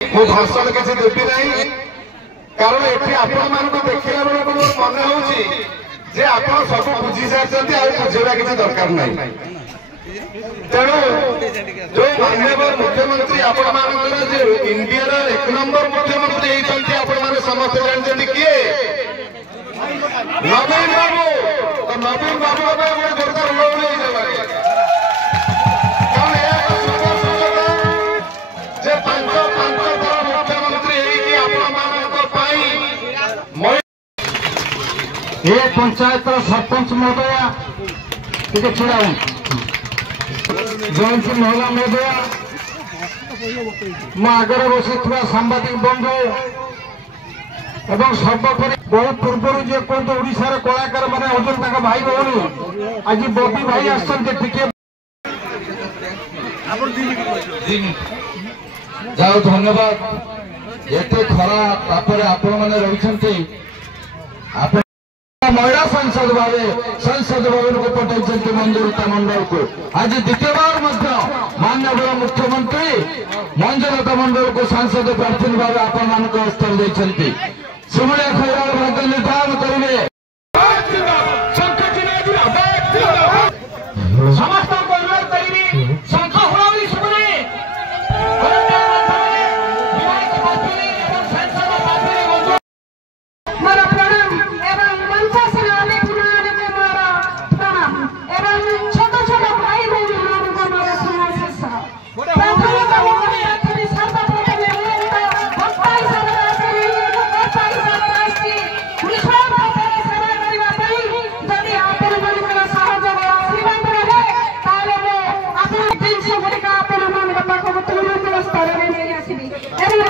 मु भाषण किसी देवी नहीं कारण ये आपण देखला बेलू मोर मन हो आप सब बुझी सारी बुझेगा किसी दरकार नहीं तेणु जो माननीय मुख्यमंत्री आपण इंडिया एक नंबर मुख्यमंत्री होती आपण समस्त जानते किए नवीन बाबू तो नवीन बाबू जोरदार ये पंचायत सरपंच महोदया टे छड़ा जयंती महिला महोदया मो आगे बसी सांबादिक बंधु एवं सर्वोपरि बहुत पूर्व जे कहते ओडिशार कलाकार मैंने अच्छा भाई भौणी आज बबी भाई आसते जाओ धन्यवाद एते खरा तापर आपण माने रहिसंती आपण महिला संसद भावे संसद भवन को पठाई मंजुलता मंडल को आज द्वितीय बार माननीय मुख्यमंत्री मंजुलता मंडल को सांसद प्रार्थी भाव आपण मान स्थल देते सुमड़िया खैराल भाग्य निर्धारण करेंगे Everyone